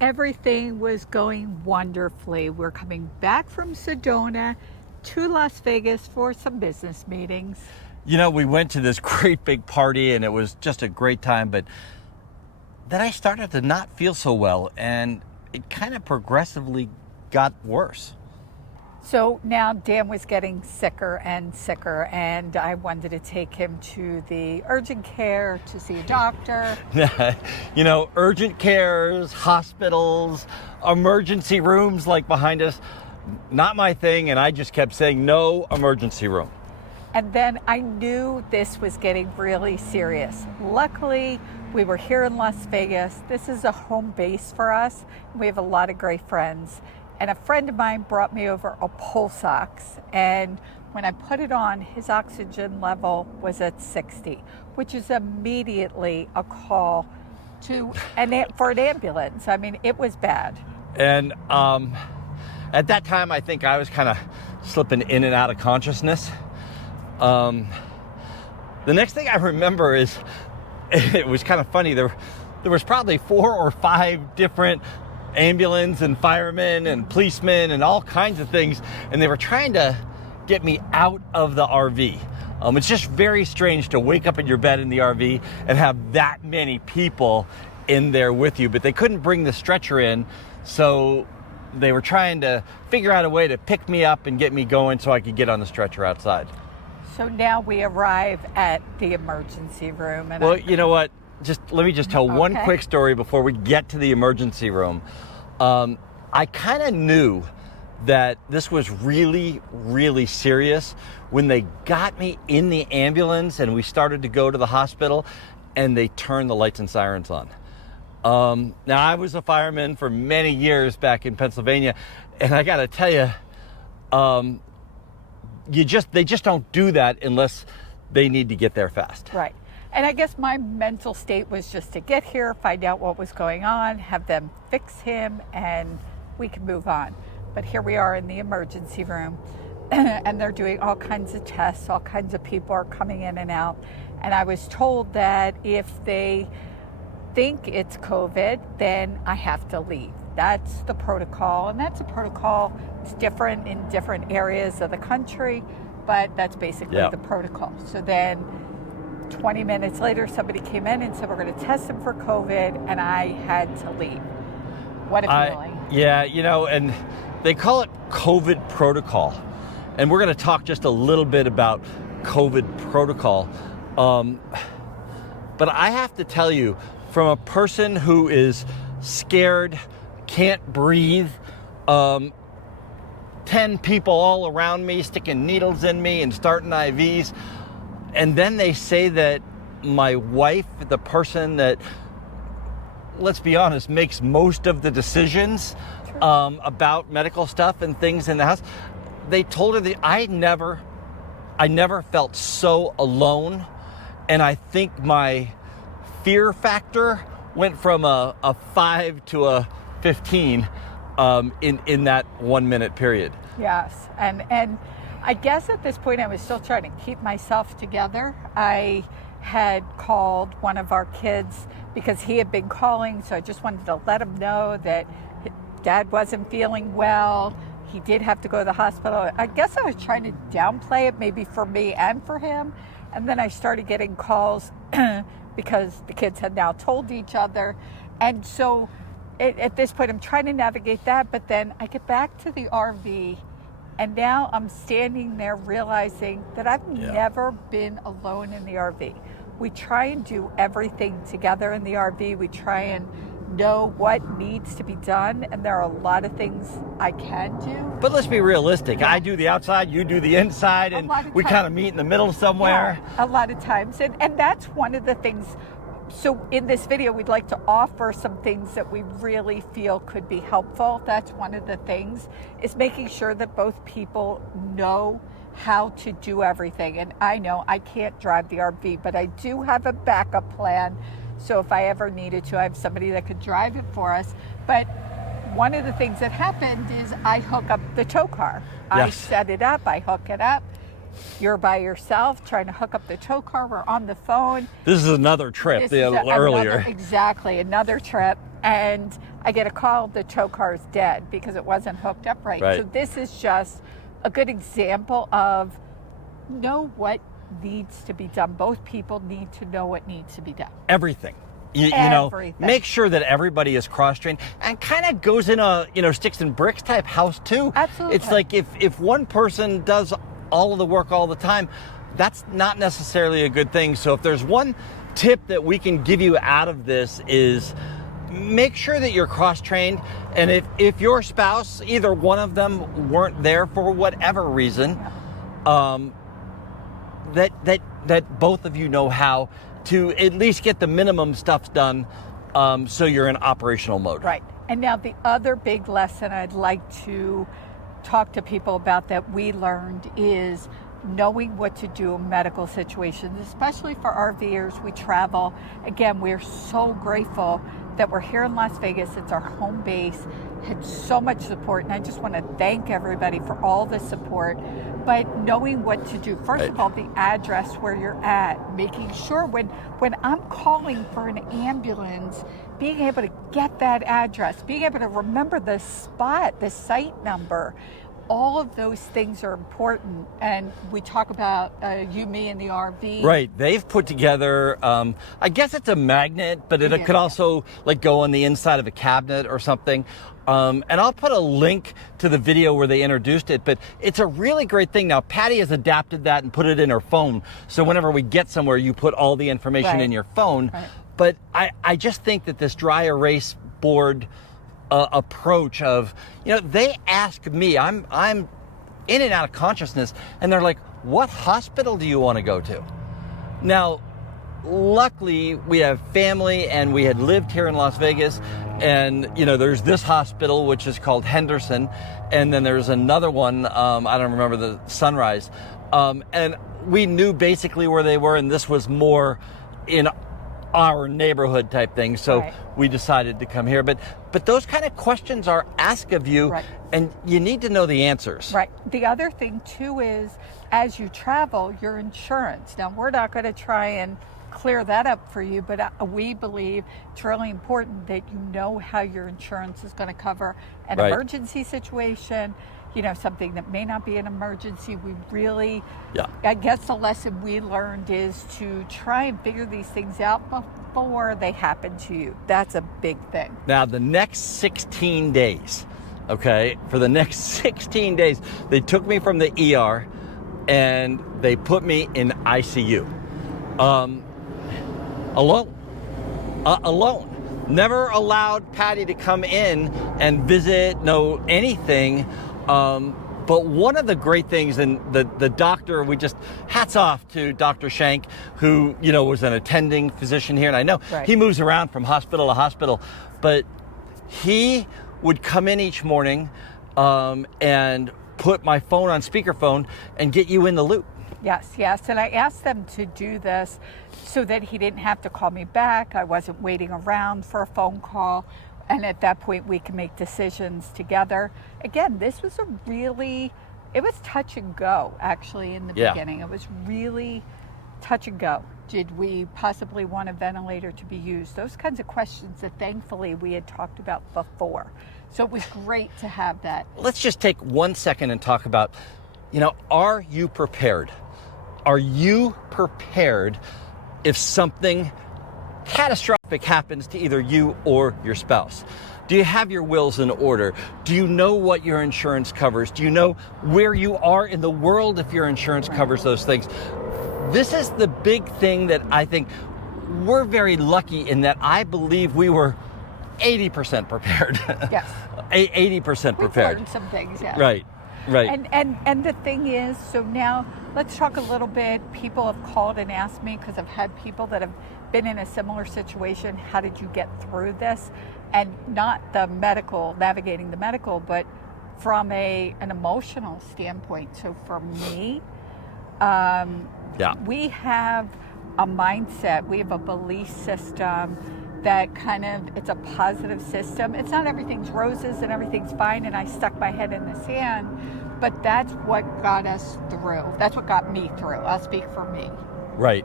everything was going wonderfully. We're coming back from Sedona to Las Vegas for some business meetings. You know, we went to this great big party and it was just a great time, but then I started to not feel so well and it kind of progressively got worse. So now Dan was getting sicker and sicker, and I wanted to take him to the urgent care to see a doctor. You know, urgent cares, hospitals, emergency rooms like behind us, not my thing, and I just kept saying no emergency room. And then I knew this was getting really serious. Luckily, we were here in Las Vegas. This is a home base for us. We have a lot of great friends. And a friend of mine brought me over a pulse ox. And when I put it on, his oxygen level was at 60, which is immediately a call for an ambulance. I mean, it was bad. And at that time, I think I was kind of slipping in and out of consciousness. The next thing I remember is, it was kind of funny, there was probably 4 or 5 different ambulance and firemen and policemen and all kinds of things, and they were trying to get me out of the RV. It's just very strange to wake up in your bed in the RV and have that many people in there with you, but they couldn't bring the stretcher in, so they were trying to figure out a way to pick me up and get me going so I could get on the stretcher outside. So now we arrive at the emergency room. And well, you know what? Let me just tell one quick story before we get to the emergency room. I kind of knew that this was really, really serious when they got me in the ambulance and we started to go to the hospital and they turned the lights and sirens on. Now, I was a fireman for many years back in Pennsylvania, and I got to tell you, they just don't do that unless they need to get there fast. Right. And I guess my mental state was just to get here, find out what was going on, have them fix him, and we can move on. But here we are in the emergency room, and they're doing all kinds of tests, all kinds of people are coming in and out. And I was told that if they think it's COVID, then I have to leave. That's the protocol, and that's a protocol. It's different in different areas of the country, but that's basically the protocol. So then 20 minutes later, somebody came in and said, we're going to test him for COVID, and I had to leave. What a feeling. Yeah, you know, and they call it COVID protocol. And we're going to talk just a little bit about COVID protocol. But I have to tell you, from a person who is scared, can't breathe, 10 people all around me sticking needles in me and starting IVs, and then they say that my wife, the person that, let's be honest, makes most of the decisions about medical stuff and things in the house, they told her that I never felt so alone. And I think my fear factor went from a 5 to a 15 in that 1 minute period. Yes, and I guess at this point I was still trying to keep myself together. I had called one of our kids because he had been calling, so I just wanted to let him know that Dad wasn't feeling well. He did have to go to the hospital. I guess I was trying to downplay it, maybe for me and for him. And then I started getting calls because the kids had now told each other. And so at this point, I'm trying to navigate that. But then I get back to the RV, and now I'm standing there realizing that I've never been alone in the RV. We try and do everything together in the RV. We try and know what needs to be done, and there are a lot of things I can do. But let's be realistic. I do the outside, you do the inside, and we kind of meet in the middle somewhere. Yeah, a lot of times. And that's one of the things. So in this video, we'd like to offer some things that we really feel could be helpful. That's one of the things, is making sure that both people know how to do everything. And I know I can't drive the RV, but I do have a backup plan. So if I ever needed to, I have somebody that could drive it for us. But one of the things that happened is I hook up the tow car. Yes. I set it up, I hook it up. You're by yourself trying to hook up the tow car. We're on the phone. This is another trip earlier. Exactly, another trip. And I get a call, the tow car is dead because it wasn't hooked up right. Right. So this is just a good example of know what needs to be done. Both people need to know what needs to be done. Everything. You know, Everything. make sure that everybody is cross-trained and kind of goes in a, sticks and bricks type house too. Absolutely. It's like if one person does all of the work all the time, that's not necessarily a good thing. So if there's one tip that we can give you out of this is make sure that you're cross-trained. And if your spouse, either one of them weren't there for whatever reason, that both of you know how to at least get the minimum stuff done, so you're in operational mode. Right. And now the other big lesson I'd like to talk to people about that we learned is knowing what to do in medical situations, especially for RVers. We travel. Again, we're so grateful that we're here in Las Vegas. It's our home base. Had so much support, and I just want to thank everybody for all the support. But knowing what to do, first of all, the address where you're at, making sure when I'm calling for an ambulance, being able to get that address, being able to remember the spot, the site number, all of those things are important. And we talk about you, me, and the RV. Right. They've put together, I guess it's a magnet, but it could also like go on the inside of a cabinet or something. And I'll put a link to the video where they introduced it, but it's a really great thing. Now, Patti has adapted that and put it in her phone. So whenever we get somewhere, you put all the information in your phone. Right. But I just think that this dry erase board approach of, they ask me, I'm in and out of consciousness, and they're like, what hospital do you want to go to? Now, luckily, we have family, and we had lived here in Las Vegas, and, there's this hospital, which is called Henderson, and then there's another one, I don't remember, the Sunrise, and we knew basically where they were, and this was more in our neighborhood type thing, so we decided to come here. But those kind of questions are asked of you, and you need to know the answers. Right. The other thing too is, as you travel, your insurance. Now, we're not going to try and clear that up for you, but we believe it's really important that you know how your insurance is going to cover an emergency situation, something that may not be an emergency. We really, I guess the lesson we learned is to try and figure these things out before they happen to you. That's a big thing. Now, the next 16 days, for the next 16 days, they took me from the ER and they put me in ICU. Alone. Never allowed Patti to come in and visit, anything. But one of the great things, and the doctor, hats off to Dr. Shank, who, was an attending physician here. And I know he moves around from hospital to hospital, but he would come in each morning, and put my phone on speakerphone and get you in the loop. Yes. And I asked them to do this so that he didn't have to call me back. I wasn't waiting around for a phone call. And at that point, we can make decisions together. Again, this was it was touch and go, actually, in the beginning. It was really touch and go. Did we possibly want a ventilator to be used? Those kinds of questions that thankfully we had talked about before. So it was great to have that. Let's just take 1 second and talk about, are you prepared? Are you prepared if something catastrophic happens to either you or your spouse? Do you have your wills in order? Do you know what your insurance covers? Do you know where you are in the world if your insurance covers those things? This is the big thing that I think we're very lucky in, that I believe we were 80% prepared. Yes. 80% prepared. We've learned some things, yeah. Right. And the thing is, so now let's talk a little bit. People have called and asked me, because I've had people that have been in a similar situation, how did you get through this? And not the medical, navigating the medical, but from an emotional standpoint. So for me, we have a mindset, we have a belief system that it's a positive system. It's not everything's roses and everything's fine and I stuck my head in the sand, but that's what got us through. That's what got me through. I'll speak for me. Right.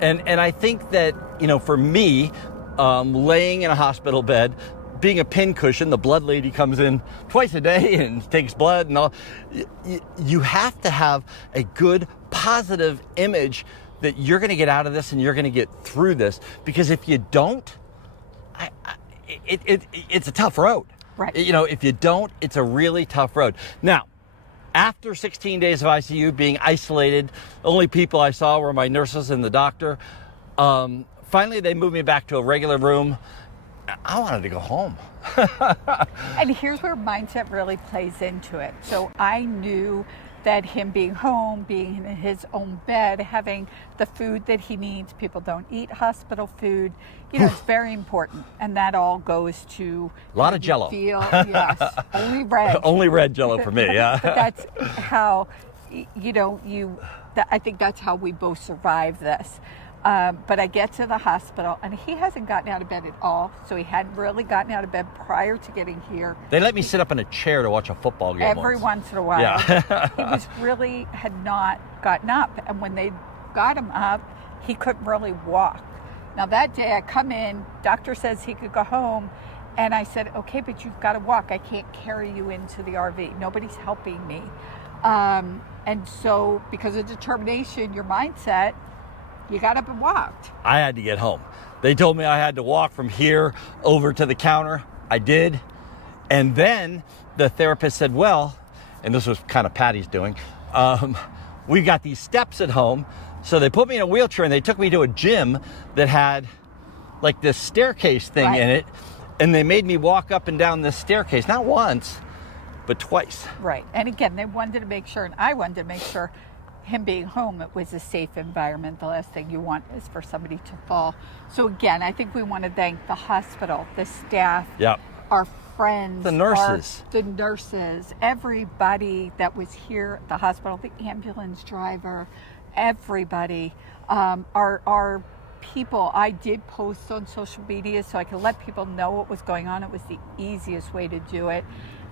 And I think that, for me, laying in a hospital bed, being a pincushion, the blood lady comes in twice a day and takes blood and all. You have to have a good, positive image that you're going to get out of this and you're going to get through this. Because if you don't, it's a tough road. Right. You know, if you don't, it's a really tough road. Now, after 16 days of ICU, being isolated, the only people I saw were my nurses and the doctor. Finally, they moved me back to a regular room. I wanted to go home. And here's where mindset really plays into it. So I knew that him being home, being in his own bed, having the food that he needs, people don't eat hospital food, you know, it's very important. And that all goes to a lot of Jell-O. Yes, only red. Only red Jell-O for me, yeah. But that's how, you know, I think that's how we both survive this. But I get to the hospital, and he hasn't gotten out of bed at all, so he hadn't really gotten out of bed prior to getting here. They let me sit up in a chair to watch a football game every once in a while. Yeah. He had not gotten up, and when they got him up, he couldn't really walk. Now that day I come in, doctor says he could go home, and I said, okay, but you've got to walk. I can't carry you into the RV. Nobody's helping me. And so because of determination, your mindset, you got up and walked. I had to get home. They told me I had to walk from here over to the counter. I did. And then the therapist said, well, and this was kind of Patty's doing, we got these steps at home. So they put me in a wheelchair and they took me to a gym that had like this staircase thing in it. And they made me walk up and down this staircase, not once, but twice. Right. And again, they wanted to make sure, and I wanted to make sure, him being home, it was a safe environment. The last thing you want is for somebody to fall. So again, I think we want to thank the hospital, the staff, our friends, the nurses, everybody that was here at the hospital, the ambulance driver, everybody, our people. I did post on social media so I could let people know what was going on. It was the easiest way to do it.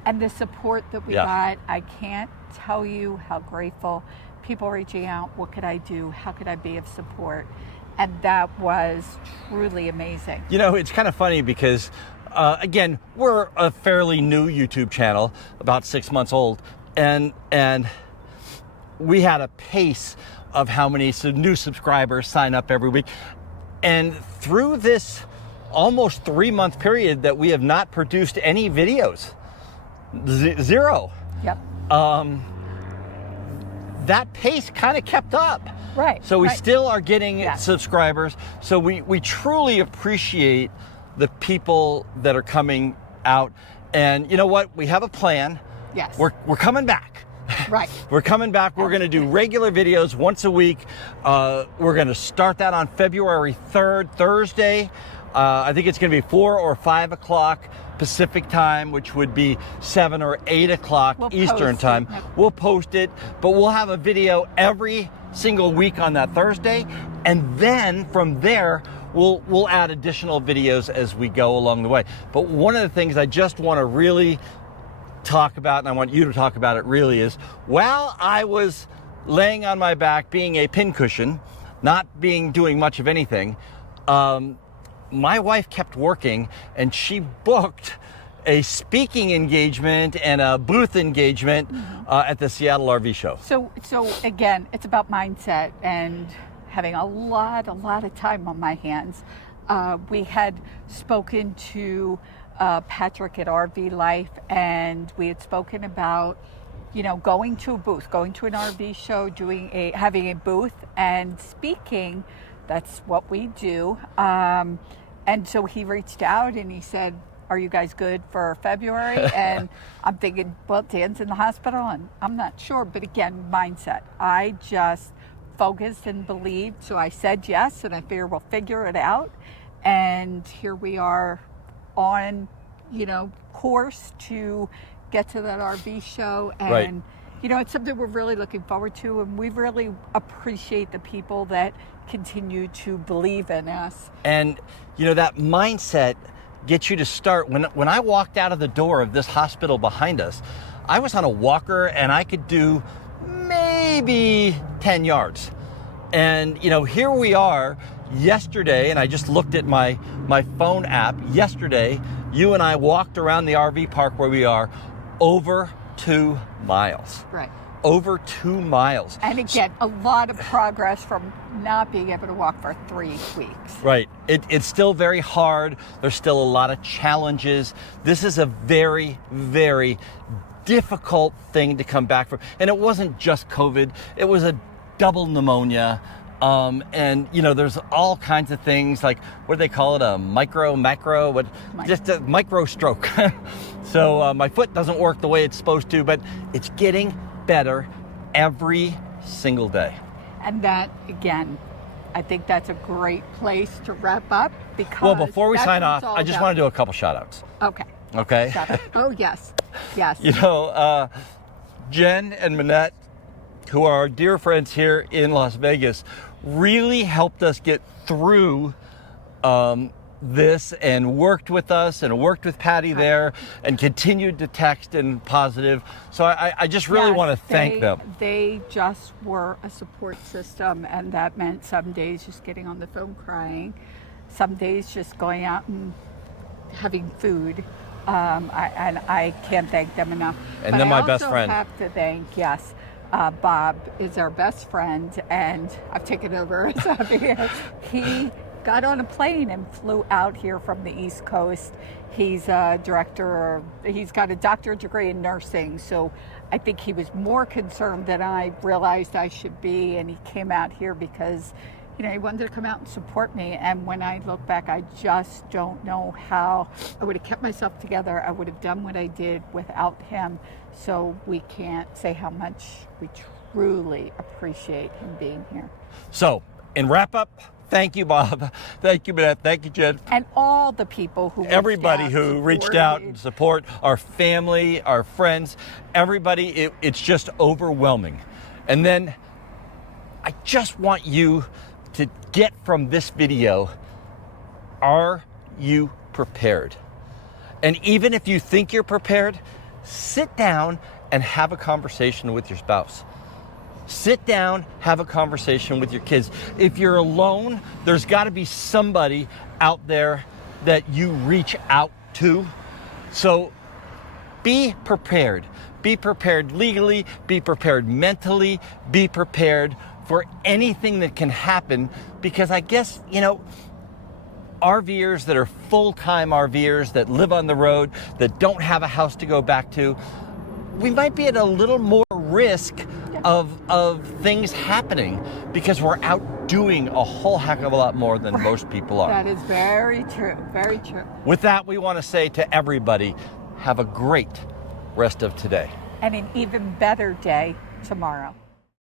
And the support that we got, I can't tell you how grateful. People reaching out, what could I do? How could I be of support? And that was truly amazing. You know, it's kind of funny because, again, we're a fairly new YouTube channel, about 6 months old, and we had a pace of how many new subscribers sign up every week. And through this almost 3-month period that we have not produced any videos, zero. Yep. That pace kind of kept up. Right. So we still are getting subscribers. So we truly appreciate the people that are coming out. And you know what? We have a plan. Yes. We're coming back. Right. We're coming back. We're going to do regular videos once a week. We're going to start that on February 3rd, Thursday. I think it's going to be 4 or 5 o'clock Pacific time, which would be 7 or 8 o'clock Eastern time. We'll post it, but we'll have a video every single week on that Thursday. And then from there, we'll add additional videos as we go along the way. But one of the things I just want to really talk about, and I want you to talk about it really, is while I was laying on my back being a pincushion, not doing much of anything, my wife kept working, and she booked a speaking engagement and a booth engagement at the Seattle RV show. So again, it's about mindset and having a lot of time on my hands. We had spoken to Patrick at RV Life, and we had spoken about, you know, going to a booth, going to an RV show, having a booth and speaking. That's what we do. And so he reached out and he said, are you guys good for February? And I'm thinking, well, Dan's in the hospital and I'm not sure. But again, mindset. I just focused and believed. So I said yes, and I figure we'll figure it out. And here we are on, you know, course to get to that RV show. And, you know, it's something we're really looking forward to. And we really appreciate the people that continue to believe in us. And, you know, that mindset gets you to start. When I walked out of the door of this hospital behind us, I was on a walker and I could do maybe 10 yards. And, you know, here we are yesterday, and I just looked at my phone app yesterday, you and I walked around the RV park where we are over 2 miles. Right. Over 2 miles. And again, a lot of progress from not being able to walk for 3 weeks. Right. It's still very hard. There's still a lot of challenges. This is a very, very difficult thing to come back from. And it wasn't just COVID. It was a double pneumonia. And, you know, there's all kinds of things like, what do they call it? A macro, just a micro stroke. So my foot doesn't work the way it's supposed to, but it's getting better every single day. And that, again, I think that's a great place to wrap up because... Well, before we sign off, I just want to do a couple shout outs. Okay. Okay? Shout out. Oh, yes. Yes. You know, Jen and Manette, who are our dear friends here in Las Vegas, really helped us get through this and worked with us and worked with Patti there and continued to text and positive. So I just really want to thank them. They just were a support system, and that meant some days just getting on the phone crying, some days just going out and having food. I can't thank them enough. And then my best friend. I also have to thank, Bob is our best friend, and I've taken over. He got on a plane and flew out here from the East Coast. He's a director, he's got a doctorate degree in nursing, so I think he was more concerned than I realized I should be, and he came out here because, you know, he wanted to come out and support me. And when I look back, I just don't know how I would have kept myself together. I would have done what I did without him. So we can't say how much we truly appreciate him being here. So, in wrap up, thank you, Bob. Thank you, Manette. Thank you, Jen. And all the people who everybody who reached out and support, our family, our friends, everybody. It's just overwhelming. And then I just want you to get from this video, are you prepared? And even if you think you're prepared, sit down and have a conversation with your spouse. Sit down, have a conversation with your kids. If you're alone, there's got to be somebody out there that you reach out to. So be prepared. Be prepared legally, be prepared mentally, be prepared for anything that can happen, because I guess, you know, RVers that are full-time RVers that live on the road, that don't have a house to go back to, we might be at a little more risk of things happening because we're out doing a whole heck of a lot more than most people are. That is very true, very true. With that, we want to say to everybody, have a great rest of today. And an even better day tomorrow.